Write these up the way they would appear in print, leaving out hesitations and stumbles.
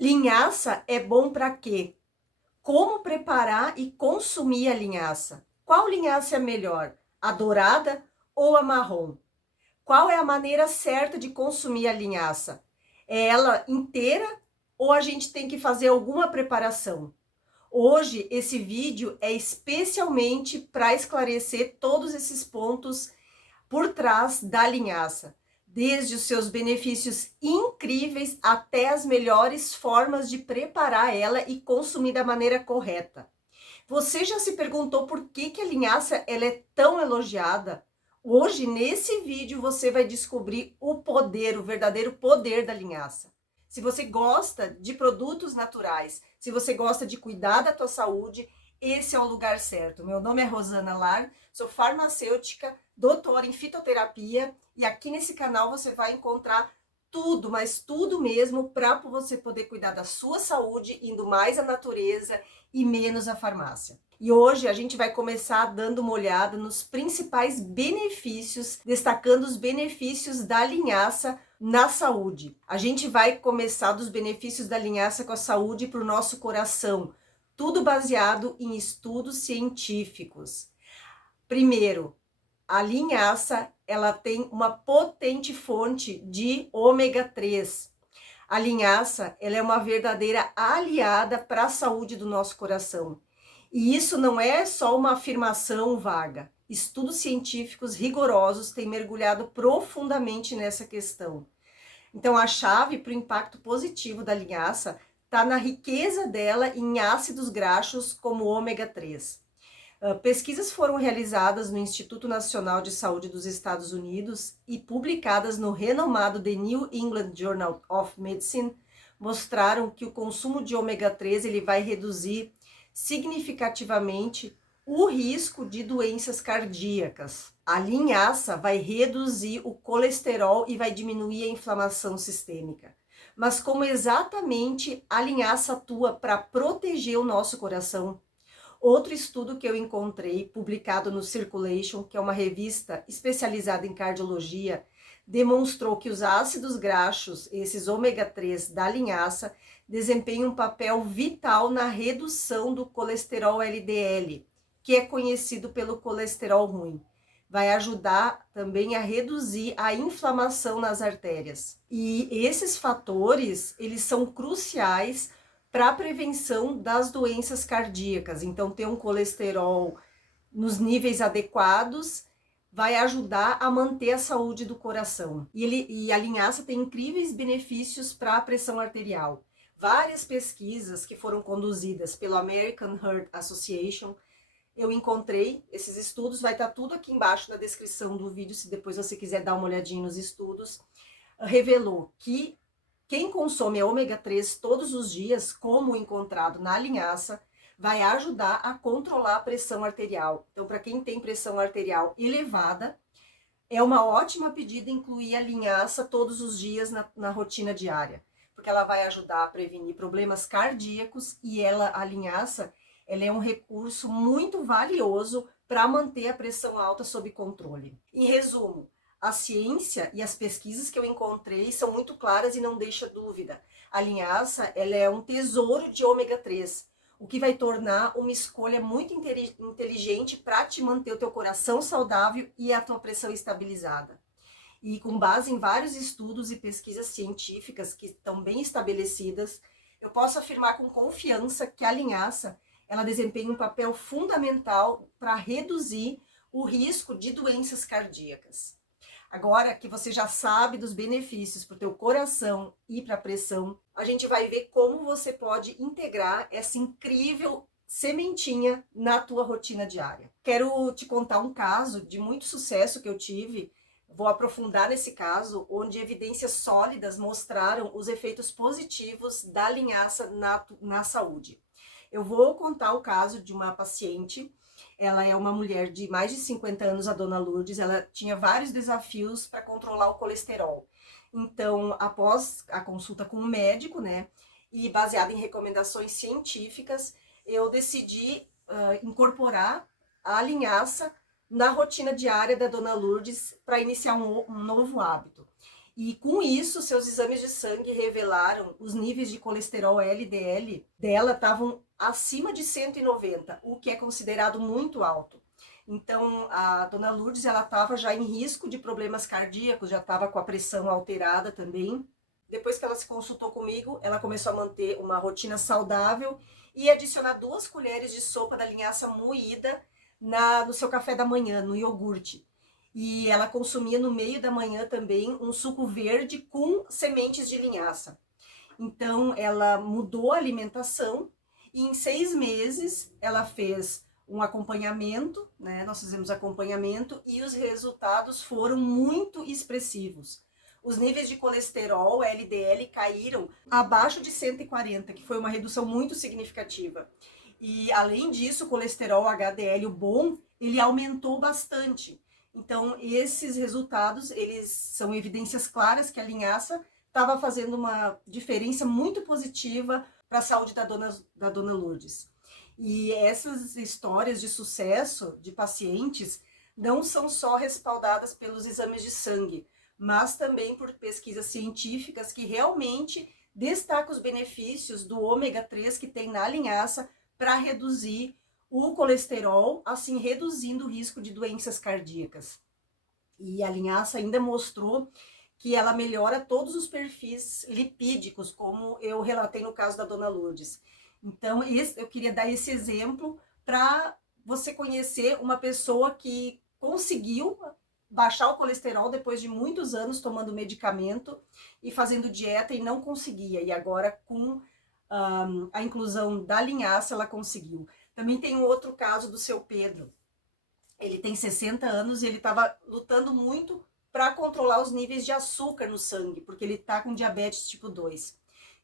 Linhaça é bom para quê? Como preparar e consumir a linhaça? Qual linhaça é melhor? A dourada ou a marrom? Qual é a maneira certa de consumir a linhaça? É ela inteira ou a gente tem que fazer alguma preparação? Hoje esse vídeo é especialmente para esclarecer todos esses pontos por trás da linhaça, desde os seus benefícios incríveis até as melhores formas de preparar ela e consumir da maneira correta. Você já se perguntou por que a linhaça ela é tão elogiada? Hoje, nesse vídeo, você vai descobrir o poder, o verdadeiro poder da linhaça. Se você gosta de produtos naturais, se você gosta de cuidar da tua saúde, esse é o lugar certo. Meu nome é Rosana Lar, sou farmacêutica, doutora em fitoterapia e aqui nesse canal você vai encontrar tudo, mas tudo mesmo para você poder cuidar da sua saúde, indo mais à natureza e menos à farmácia. E hoje a gente vai começar dando uma olhada nos principais benefícios, destacando os benefícios da linhaça na saúde. A gente vai começar dos benefícios da linhaça com a saúde para o nosso coração, tudo baseado em estudos científicos. Primeiro, a linhaça, ela tem uma potente fonte de ômega 3. A linhaça, ela é uma verdadeira aliada para a saúde do nosso coração. E isso não é só uma afirmação vaga. Estudos científicos rigorosos têm mergulhado profundamente nessa questão. Então, a chave para o impacto positivo da linhaça está na riqueza dela em ácidos graxos como o ômega 3. Pesquisas foram realizadas no Instituto Nacional de Saúde dos Estados Unidos e publicadas no renomado The New England Journal of Medicine mostraram que o consumo de ômega 3 ele vai reduzir significativamente o risco de doenças cardíacas. A linhaça vai reduzir o colesterol e vai diminuir a inflamação sistêmica. Mas como exatamente a linhaça atua para proteger o nosso coração? Outro estudo que eu encontrei, publicado no Circulation, que é uma revista especializada em cardiologia, demonstrou que os ácidos graxos, esses ômega 3 da linhaça, desempenham um papel vital na redução do colesterol LDL, que é conhecido pelo colesterol ruim. Vai ajudar também a reduzir a inflamação nas artérias. E esses fatores, eles são cruciais para a prevenção das doenças cardíacas. Então, ter um colesterol nos níveis adequados vai ajudar a manter a saúde do coração. E a linhaça tem incríveis benefícios para a pressão arterial. Várias pesquisas que foram conduzidas pelo American Heart Association, eu encontrei esses estudos, vai estar tudo aqui embaixo na descrição do vídeo, se depois você quiser dar uma olhadinha nos estudos, revelou que quem consome ômega 3 todos os dias, como encontrado na linhaça, vai ajudar a controlar a pressão arterial. Então, para quem tem pressão arterial elevada, é uma ótima pedida incluir a linhaça todos os dias na rotina diária, porque ela vai ajudar a prevenir problemas cardíacos e a linhaça, ela é um recurso muito valioso para manter a pressão alta sob controle. Em resumo, a ciência e as pesquisas que eu encontrei são muito claras e não deixa dúvida. A linhaça, ela é um tesouro de ômega 3, o que vai tornar uma escolha muito inteligente para te manter o teu coração saudável e a tua pressão estabilizada. E com base em vários estudos e pesquisas científicas que estão bem estabelecidas, eu posso afirmar com confiança que a linhaça, ela desempenha um papel fundamental para reduzir o risco de doenças cardíacas. Agora que você já sabe dos benefícios para o teu coração e para a pressão, a gente vai ver como você pode integrar essa incrível sementinha na tua rotina diária. Quero te contar um caso de muito sucesso que eu tive, vou aprofundar nesse caso, onde evidências sólidas mostraram os efeitos positivos da linhaça na saúde. Eu vou contar o caso de uma paciente. Ela é uma mulher de mais de 50 anos, a dona Lourdes. Ela tinha vários desafios para controlar o colesterol. Então, após a consulta com o médico, né, e baseada em recomendações científicas, eu decidi incorporar a linhaça na rotina diária da dona Lourdes para iniciar um novo hábito. E com isso, seus exames de sangue revelaram os níveis de colesterol LDL dela estavam acima de 190, o que é considerado muito alto. Então, a dona Lourdes, ela estava já em risco de problemas cardíacos, já estava com a pressão alterada também. Depois que ela se consultou comigo, ela começou a manter uma rotina saudável e adicionar 2 colheres de sopa da linhaça moída no seu café da manhã, no iogurte. E ela consumia no meio da manhã também um suco verde com sementes de linhaça. Então, ela mudou a alimentação e em 6 meses ela fez um acompanhamento, né? Nós fizemos acompanhamento e os resultados foram muito expressivos. Os níveis de colesterol, LDL, caíram abaixo de 140, que foi uma redução muito significativa. E além disso, o colesterol HDL, o bom, ele aumentou bastante. Então, esses resultados, eles são evidências claras que a linhaça estava fazendo uma diferença muito positiva para a saúde da dona Lourdes. E essas histórias de sucesso de pacientes não são só respaldadas pelos exames de sangue, mas também por pesquisas científicas que realmente destacam os benefícios do ômega 3 que tem na linhaça para reduzir o colesterol, assim reduzindo o risco de doenças cardíacas. E a linhaça ainda mostrou que ela melhora todos os perfis lipídicos, como eu relatei no caso da dona Lourdes. Então, eu queria dar esse exemplo para você conhecer uma pessoa que conseguiu baixar o colesterol depois de muitos anos tomando medicamento e fazendo dieta e não conseguia. E agora, com a inclusão da linhaça, ela conseguiu. Também tem um outro caso do seu Pedro. Ele tem 60 anos e ele estava lutando muito para controlar os níveis de açúcar no sangue, porque ele está com diabetes tipo 2.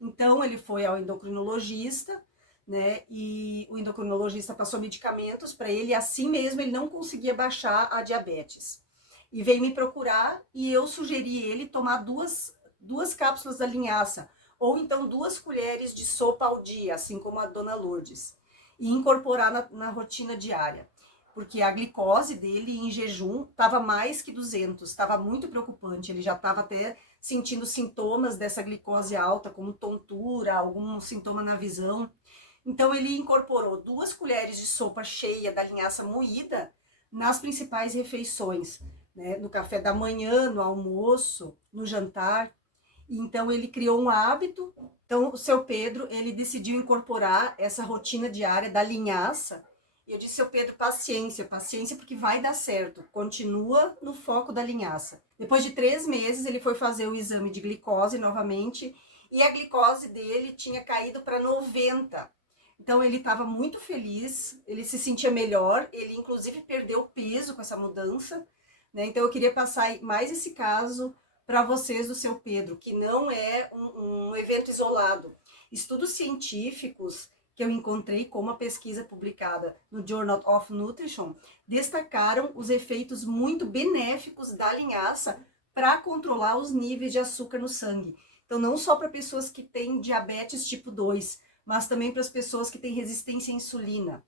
Então, ele foi ao endocrinologista, né? E o endocrinologista passou medicamentos para ele, e assim mesmo ele não conseguia baixar a diabetes. E veio me procurar e eu sugeri ele tomar duas cápsulas da linhaça, ou então 2 colheres de sopa ao dia, assim como a dona Lourdes, e incorporar na rotina diária. Porque a glicose dele em jejum estava mais que 200, estava muito preocupante, ele já estava até sentindo sintomas dessa glicose alta, como tontura, algum sintoma na visão. Então ele incorporou 2 colheres de sopa cheia da linhaça moída nas principais refeições, né? No café da manhã, no almoço, no jantar. Então ele criou um hábito. Então o seu Pedro, ele decidiu incorporar essa rotina diária da linhaça. E eu disse, seu Pedro, paciência, paciência, porque vai dar certo. Continua no foco da linhaça. Depois de 3 meses, ele foi fazer o exame de glicose novamente, e a glicose dele tinha caído para 90. Então, ele estava muito feliz, ele se sentia melhor, ele inclusive perdeu peso com essa mudança, né? Então, eu queria passar mais esse caso para vocês do seu Pedro, que não é um evento isolado. Estudos científicos que eu encontrei, como a pesquisa publicada no Journal of Nutrition, destacaram os efeitos muito benéficos da linhaça para controlar os níveis de açúcar no sangue. Então, não só para pessoas que têm diabetes tipo 2, mas também para as pessoas que têm resistência à insulina.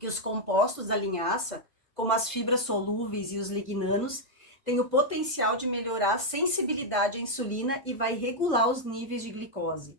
Que os compostos da linhaça, como as fibras solúveis e os lignanos, têm o potencial de melhorar a sensibilidade à insulina e vai regular os níveis de glicose.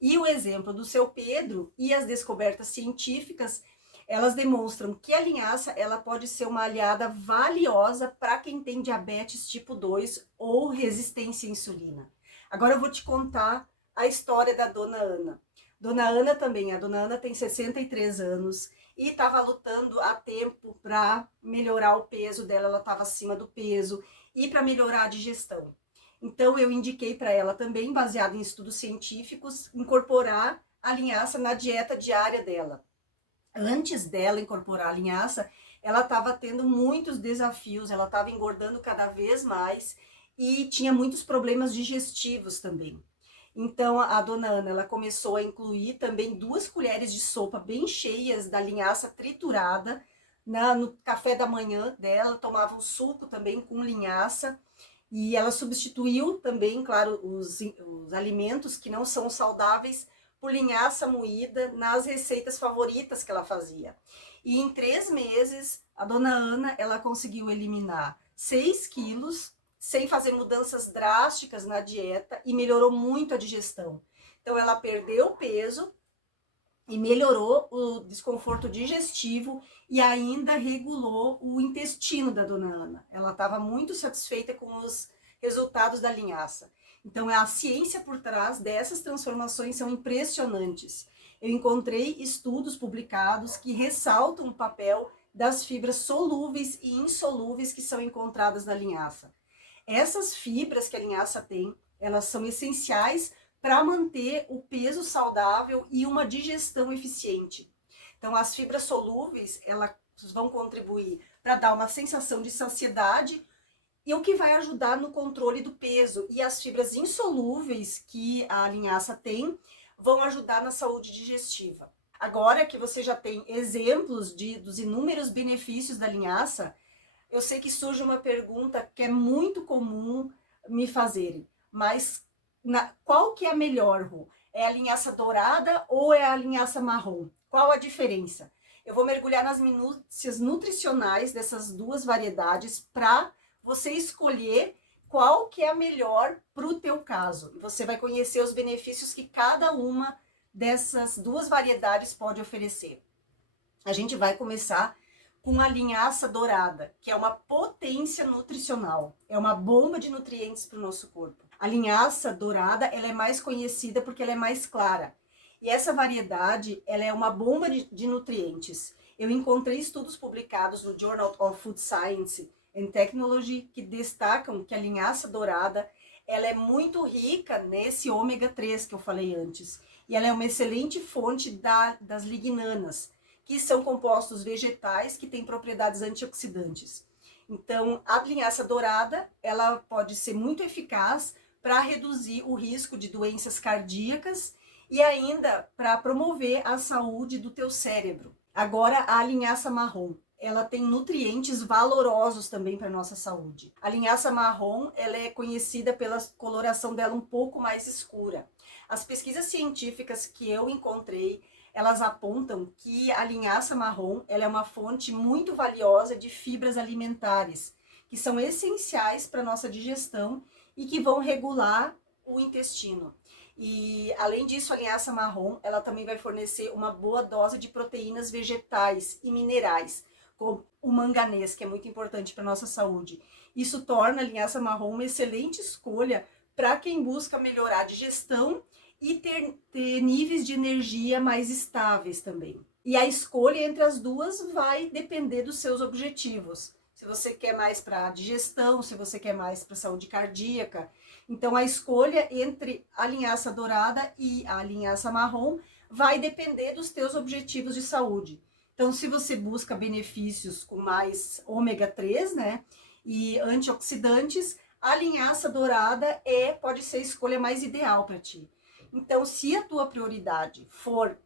E o exemplo do seu Pedro e as descobertas científicas, elas demonstram que a linhaça ela pode ser uma aliada valiosa para quem tem diabetes tipo 2 ou resistência à insulina. Agora eu vou te contar a história da dona Ana. Dona Ana também, a dona Ana tem 63 anos e estava lutando há tempo para melhorar o peso dela, ela estava acima do peso, e para melhorar a digestão. Então, eu indiquei para ela também, baseado em estudos científicos, incorporar a linhaça na dieta diária dela. Antes dela incorporar a linhaça, ela estava tendo muitos desafios, ela estava engordando cada vez mais e tinha muitos problemas digestivos também. Então, a dona Ana, ela começou a incluir também 2 colheres de sopa bem cheias da linhaça triturada no café da manhã dela, tomava um suco também com linhaça. E ela substituiu também, claro, os alimentos que não são saudáveis por linhaça moída nas receitas favoritas que ela fazia. E em 3 meses, a dona Ana, ela conseguiu eliminar 6 quilos sem fazer mudanças drásticas na dieta e melhorou muito a digestão. Então ela perdeu peso e melhorou o desconforto digestivo e ainda regulou o intestino da dona Ana. Ela estava muito satisfeita com os resultados da linhaça. Então a ciência por trás dessas transformações são impressionantes. Eu encontrei estudos publicados que ressaltam o papel das fibras solúveis e insolúveis que são encontradas na linhaça. Essas fibras que a linhaça tem, elas são essenciais para manter o peso saudável e uma digestão eficiente. Então, as fibras solúveis, elas vão contribuir para dar uma sensação de saciedade e o que vai ajudar no controle do peso. E as fibras insolúveis que a linhaça tem vão ajudar na saúde digestiva. Agora que você já tem exemplos dos inúmeros benefícios da linhaça, eu sei que surge uma pergunta que é muito comum me fazerem, mas qual que é a melhor, Ru? É a linhaça dourada ou é a linhaça marrom? Qual a diferença? Eu vou mergulhar nas minúcias nutricionais dessas duas variedades para você escolher qual que é a melhor para o teu caso. Você vai conhecer os benefícios que cada uma dessas duas variedades pode oferecer. A gente vai começar com a linhaça dourada, que é uma potência nutricional, é uma bomba de nutrientes para o nosso corpo. A linhaça dourada, ela é mais conhecida porque ela é mais clara. E essa variedade, ela é uma bomba de nutrientes. Eu encontrei estudos publicados no Journal of Food Science and Technology que destacam que a linhaça dourada, ela é muito rica nesse ômega 3 que eu falei antes. E ela é uma excelente fonte das lignanas, que são compostos vegetais que têm propriedades antioxidantes. Então, a linhaça dourada, ela pode ser muito eficaz para reduzir o risco de doenças cardíacas e ainda para promover a saúde do teu cérebro. Agora, a linhaça marrom, ela tem nutrientes valorosos também para nossa saúde. A linhaça marrom, ela é conhecida pela coloração dela um pouco mais escura. As pesquisas científicas que eu encontrei, elas apontam que a linhaça marrom, ela é uma fonte muito valiosa de fibras alimentares, que são essenciais para nossa digestão e que vão regular o intestino. E além disso, a linhaça marrom, ela também vai fornecer uma boa dose de proteínas vegetais e minerais, como o manganês, que é muito importante para nossa saúde. Isso torna a linhaça marrom uma excelente escolha para quem busca melhorar a digestão e ter níveis de energia mais estáveis também. E a escolha entre as duas vai depender dos seus objetivos. Se você quer mais para digestão, se você quer mais para saúde cardíaca. Então, a escolha entre a linhaça dourada e a linhaça marrom vai depender dos teus objetivos de saúde. Então, se você busca benefícios com mais ômega 3, né, e antioxidantes, a linhaça dourada pode ser a escolha mais ideal para ti. Então, se a tua prioridade for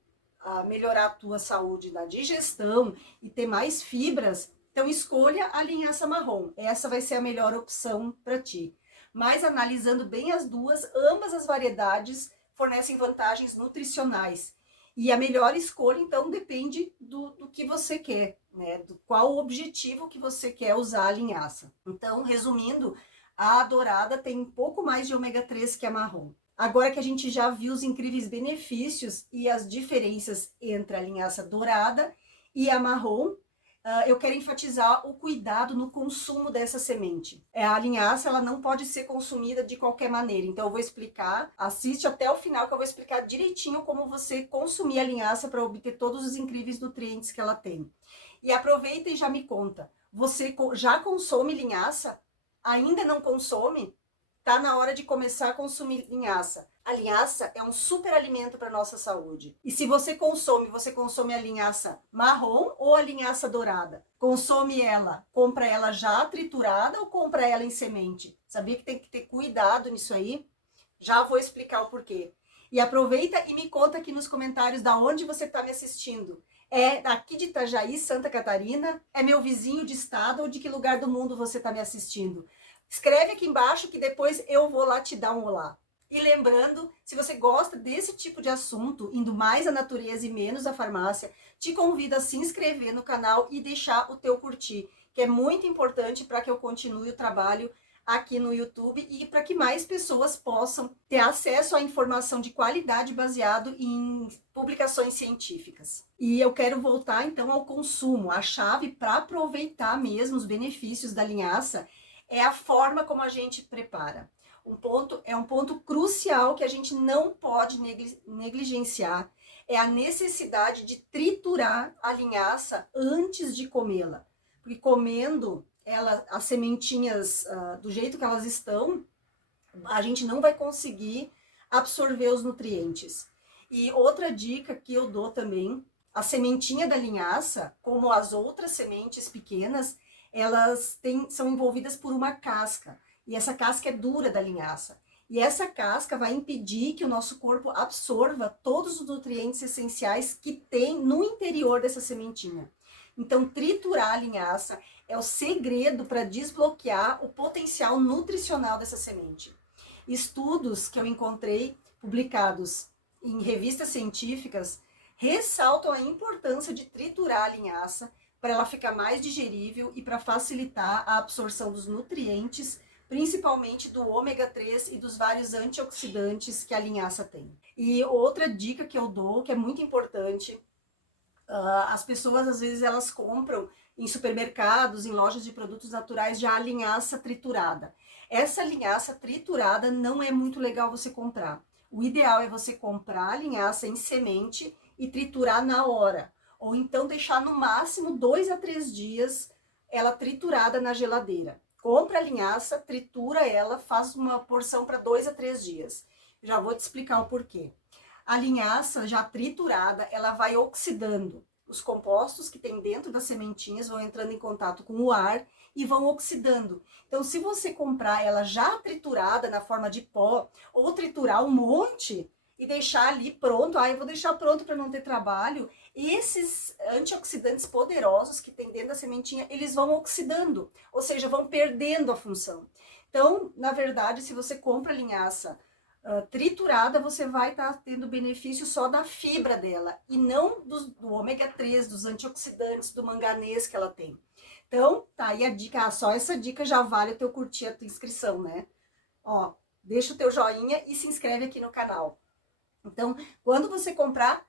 melhorar a tua saúde da digestão e ter mais fibras, então escolha a linhaça marrom. Essa vai ser a melhor opção para ti. Mas analisando bem as duas, ambas as variedades fornecem vantagens nutricionais. E a melhor escolha, então, depende do que você quer, né? Do qual o objetivo que você quer usar a linhaça. Então, resumindo, a dourada tem um pouco mais de ômega 3 que a marrom. Agora que a gente já viu os incríveis benefícios e as diferenças entre a linhaça dourada e a marrom, eu quero enfatizar o cuidado no consumo dessa semente. A linhaça, ela não pode ser consumida de qualquer maneira, então eu vou explicar, assiste até o final que eu vou explicar direitinho como você consumir a linhaça para obter todos os incríveis nutrientes que ela tem. E aproveita e já me conta, você já consome linhaça? Ainda não consome? Tá na hora de começar a consumir linhaça. A linhaça é um super alimento para nossa saúde. E se você consome a linhaça marrom ou a linhaça dourada? Consome ela, compra ela já triturada ou compra ela em semente? Sabia que tem que ter cuidado nisso aí? Já vou explicar o porquê. E aproveita e me conta aqui nos comentários da onde você está me assistindo. É daqui de Itajaí, Santa Catarina? É meu vizinho de estado ou de que lugar do mundo você está me assistindo? Escreve aqui embaixo que depois eu vou lá te dar um olá. E lembrando, se você gosta desse tipo de assunto, indo mais à natureza e menos à farmácia, te convido a se inscrever no canal e deixar o teu curtir, que é muito importante para que eu continue o trabalho aqui no YouTube e para que mais pessoas possam ter acesso à informação de qualidade baseado em publicações científicas. E eu quero voltar então ao consumo. A chave para aproveitar mesmo os benefícios da linhaça é a forma como a gente prepara. Um ponto crucial que a gente não pode negligenciar é a necessidade de triturar a linhaça antes de comê-la. Porque comendo as sementinhas do jeito que elas estão, a gente não vai conseguir absorver os nutrientes. E outra dica que eu dou também, a sementinha da linhaça, como as outras sementes pequenas, elas são envolvidas por uma casca. E essa casca é dura da linhaça. E essa casca vai impedir que o nosso corpo absorva todos os nutrientes essenciais que tem no interior dessa sementinha. Então, triturar a linhaça é o segredo para desbloquear o potencial nutricional dessa semente. Estudos que eu encontrei publicados em revistas científicas ressaltam a importância de triturar a linhaça para ela ficar mais digerível e para facilitar a absorção dos nutrientes, principalmente do ômega 3 e dos vários antioxidantes que a linhaça tem. E outra dica que eu dou, que é muito importante, as pessoas às vezes elas compram em supermercados, em lojas de produtos naturais já a linhaça triturada. Essa linhaça triturada não é muito legal você comprar. O ideal é você comprar a linhaça em semente e triturar na hora. Ou então deixar no máximo 2 a 3 dias ela triturada na geladeira. Compra a linhaça, tritura ela, faz uma porção para 2 a 3 dias. Já vou te explicar o porquê. A linhaça já triturada, ela vai oxidando. Os compostos que tem dentro das sementinhas vão entrando em contato com o ar e vão oxidando. Então, se você comprar ela já triturada na forma de pó, ou triturar um monte e deixar ali pronto, eu vou deixar pronto para não ter trabalho, esses antioxidantes poderosos que tem dentro da sementinha, eles vão oxidando, ou seja, vão perdendo a função. Então, na verdade, se você compra linhaça triturada, você vai estar tendo benefício só da fibra dela e não do ômega 3, dos antioxidantes, do manganês que ela tem. Então, tá aí a dica, só essa dica já vale o teu curtir a tua inscrição, né? Ó, deixa o teu joinha e se inscreve aqui no canal. Então, quando você compra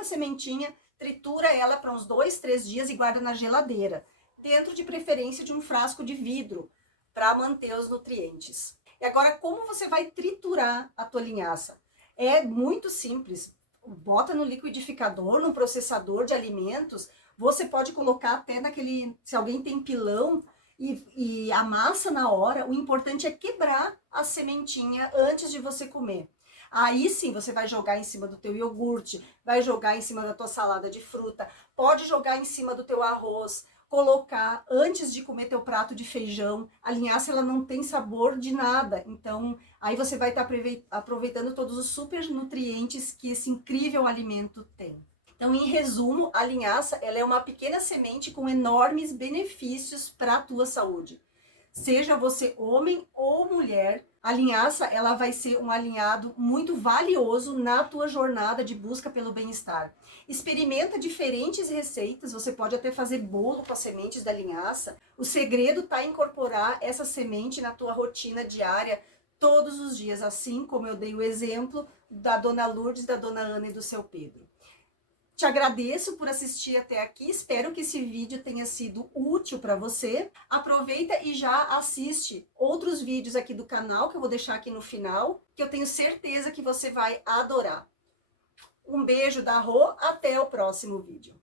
a sementinha, tritura ela para uns 2, 3 dias e guarda na geladeira, dentro de preferência de um frasco de vidro, para manter os nutrientes. E agora, como você vai triturar a tua linhaça? É muito simples. Bota no liquidificador, no processador de alimentos. Você pode colocar até naquele, se alguém tem pilão, e amassa na hora. O importante é quebrar a sementinha antes de você comer. Aí sim, você vai jogar em cima do teu iogurte, vai jogar em cima da tua salada de fruta, pode jogar em cima do teu arroz, colocar antes de comer teu prato de feijão. A linhaça ela não tem sabor de nada, então aí você vai estar aproveitando todos os super nutrientes que esse incrível alimento tem. Então, em resumo, a linhaça ela é uma pequena semente com enormes benefícios para a tua saúde. Seja você homem ou mulher, a linhaça ela vai ser um alinhado muito valioso na tua jornada de busca pelo bem-estar. Experimenta diferentes receitas, você pode até fazer bolo com as sementes da linhaça. O segredo está em incorporar essa semente na tua rotina diária todos os dias, assim como eu dei o exemplo da dona Lourdes, da dona Ana e do seu Pedro. Te agradeço por assistir até aqui, espero que esse vídeo tenha sido útil para você. Aproveita e já assiste outros vídeos aqui do canal, que eu vou deixar aqui no final, que eu tenho certeza que você vai adorar. Um beijo da Rô, até o próximo vídeo.